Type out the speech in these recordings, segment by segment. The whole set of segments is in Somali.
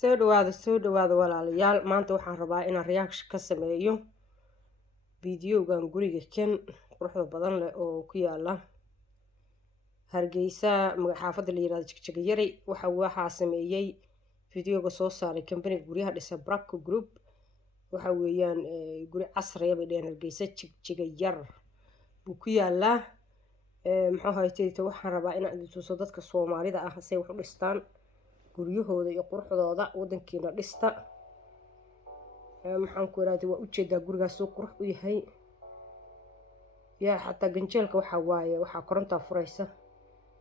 soo dhawaada walaalayaal. Maanta waxaan rabaa inaan reaction ka sameeyo fiidiyogan guriga kan quruxda badan leh oo ku yaala Hargeysa xaafadda la yiraahdo Jigjiga Yari. Waxaa sameeyay fiidiyoga soo saaray company guryaha dhisa Bracco Group. waxa weeyaan guri casri ah bay dheen Hargeysa Jigjiga Yar buu ku yaala. maxaa haytay waxaan rabaa inaan tuso dadka Soomaalida ah say wax u dhistaan guryahooda iyo quruxdooda wadankeena dhista. maxaan ku raadi waa u jeedaa gurigaas soo qurux u yahay yaa xataa ganjeelka waxa koronta furaysa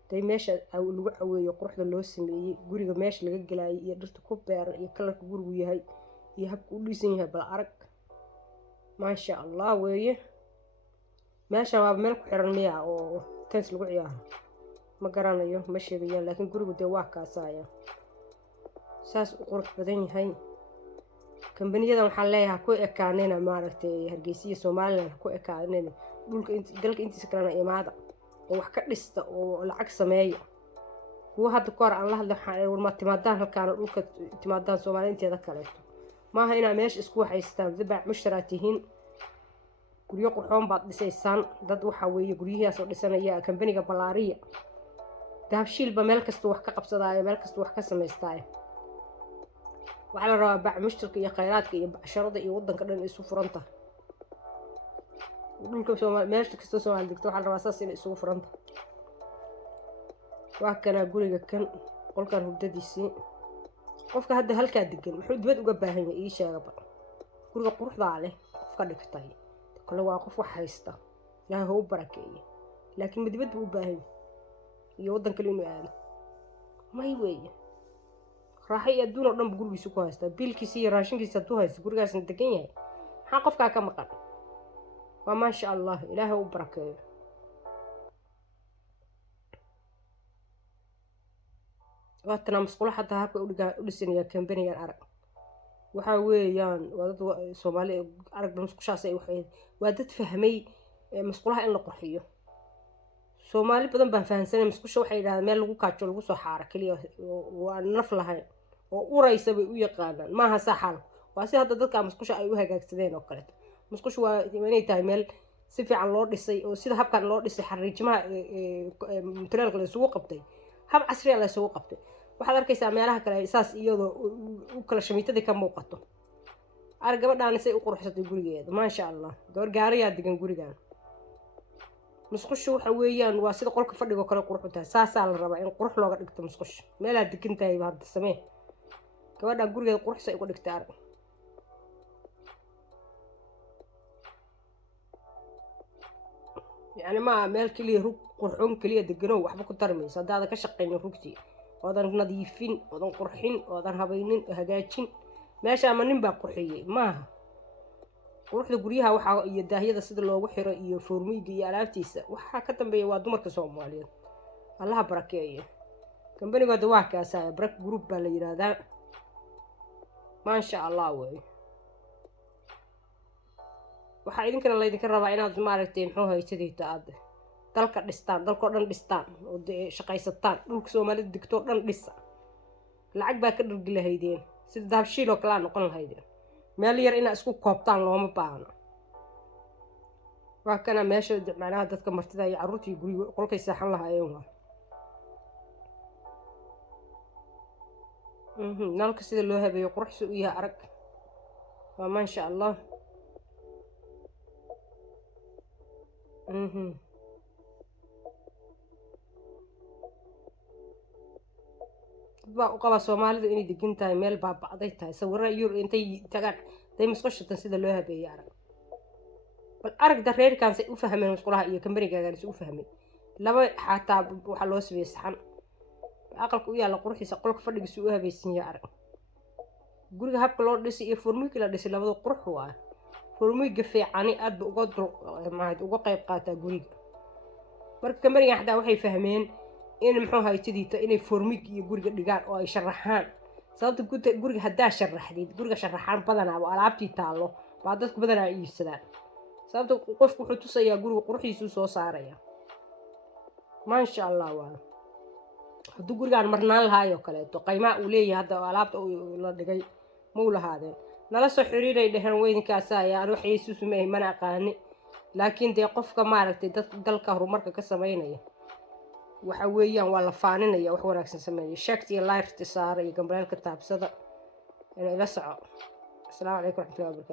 day meesha lagu caweeyo quruxda loo sameeyay guriga meesha laga galay iyo dhirta ku beeran iyo kalarka gurigu yahay iyo habka u dhisan yahay bal arag ma sha Allah weeye. meesha waa meel ku xiran miya oo tennis lagu ciyaaro ma garanayo ma sheegayo laakiin gurigu de waa kaasaya saas u qurux badan yahay. kambaniyada waxaan leeyahay ku ekaanena maaragtay Hargeysa Soomaaliland ku ekaanena dhulka dalka intiisa kalena imaada oo wax ka dhista oo lacag sameeyo kuwa hadda koor aan la hadlo waxaan timaadaan halkaan dhulka timaadaan Soomaaliland inteeda kale maaha inaa meesha isku haystaan dibaac mushtaratihiin guryo qurxoon baad dhisaysaan dad waxa weeye guryihiisa dhisanaya kambaniga Balaariya dahabshiilba meel kasta wax ka qabsadaayo meel kasta wax ka sameystaayo waxa la rabaa baac mushtarka iyo khayraadka iyo basharada iyo wadanka dhan isu furanta dhulka Soomaaliland meel kasta Soomaaliland digto waxa la rabaa saas in isu furanta. waa kana guriga kan qolkan hurdadiisii qofka hadda halka degan wuxuu dibad uga baahan yahay ii sheegaba guriga quruxda leh qofka dhigtay kale waa qof wax haysta ilaahay u barakeeyo laakiin dibad u baahan iyo wadan kale inuu aado may weeye raaxay adduun oo dhan gurigiisa ku haysta biilkiisa iyo raashinkiisa tu haysta gurigaas degan yahay maxaa qofka ka maqan waa ma sha Allah ilaahay u barakeeyo. waatana masquul xataa habka u dhisanaya company-gan arag waxa weeyaan waa dad Soomaali arag masquushaas ay waxay waa dad fahmay masquulaha in la qurxiyo Soomaali badan baan fahansanay masquusha waxay yiraahdaan meel lagu kaajo lagu soo xaaro kaliya waa naf lahayn oo uraysa bay u yaqaanaan maaha saxal waa si hadda dadka masquusha ay u hagaagsadeen oo kale masquusha waa inay tahay meel si fiican loo dhisay oo sida habkan loo dhisay xariijimaha mutalaalka la isugu qabtay hab casri ah la isugu qabtay waxaad arkaysaa meelaha kale saas iyadoo u kala shamiitadii ka muuqato arag gabadhaan say u quruxsatay gurigeeda ma sha Allah gabar gaariya degan gurigan masquusha waxa weeyaan waa sida qolka fadhiga kale qurux u tahay saasa la rabaa in qurux looga dhigto masquusha meelaha degan tahay hadda samee gabadha gurigeeda quruxsay uga dhigtay arag يعني ما مال كلي روك قرحون كلي دقنو وحبا كترمي صدادا كشقين روكتي ودان نظيفين ودان قرحين ودان هبينين هجاجين ماشي أما نبى قرحية ما قرح لجريها وح يداهية سيد الله وحرة يفورمي جي ألعابتيسا وح كتم بي وادو مركز صوماليين الله بركيه كم بني قد واحد كاسا برك جروب باليرادا ما شاء الله وي waxa idinkan la idinka rabaa inaad maaragtay muxuu haysadii taad dalka dhistaan dalka dhan dhistaan oo shaqaysataan dhulka Soomaaliyeed digto dhan dhisa lacag baa ka dhirgi lahaydeen sida dahabshiil oo kala noqon lahaydeen meel yar ina isku koobtaan looma baahna. waa kana meesha macnaha dadka martida iyo carruurtii guriga qolkay saaxan lahaayeen nalka sida loo habeeyo quruxsu u yahay arag waa ma sha Allah. baa u qaba Soomaalidu inay degan tahay meel baabacday tahay sawirra yur intay tagaan day masquushatan sida loo habeeyay arag bal arag dareerkan say u fahmeen masquulaha iyo company-gaaga u fahmay laba xataa waxa loo sameeyay saxan aqalka u yaala quruxiisa qolka fadhigiisa u habeeysan yahay arag guriga habka loo dhisay iyo furmiga la dhisay labada qurux waa furmiga fiicani aad uga qayb qaata guriga marka company-ga xataa waxay fahmeen in muxuu haytidii inay furmig iyo guriga dhigaan oo ay sharaxaan sababta guriga hadaa sharaxdid guriga sharaxaan badanaa oo alaabtii taalo baa dadku badanaa iibsadaan sababta qofku wuxuu tusayaa guriga quruxiisu soo saaraya ma sha Allah waa hadduu gurigaan marnaan lahaayoo kaleeto qiimaha uu leeyahay hadda alaabta la dhigay ma u lahaadeen nala soo xiriiray dheheen weydinkaasa ayaan wax yeesu sameeyay mana aqaani laakiin dee qofka maaragtay dalka horumarka ka sameynaya waxa weeyaan waa la faaninaya wax wanaagsan sameeyo sheegta iyo layrta saara iyo gambalaalka taabsada inay la soco asalaamu calaykum waraxmatullahi wabarakaatu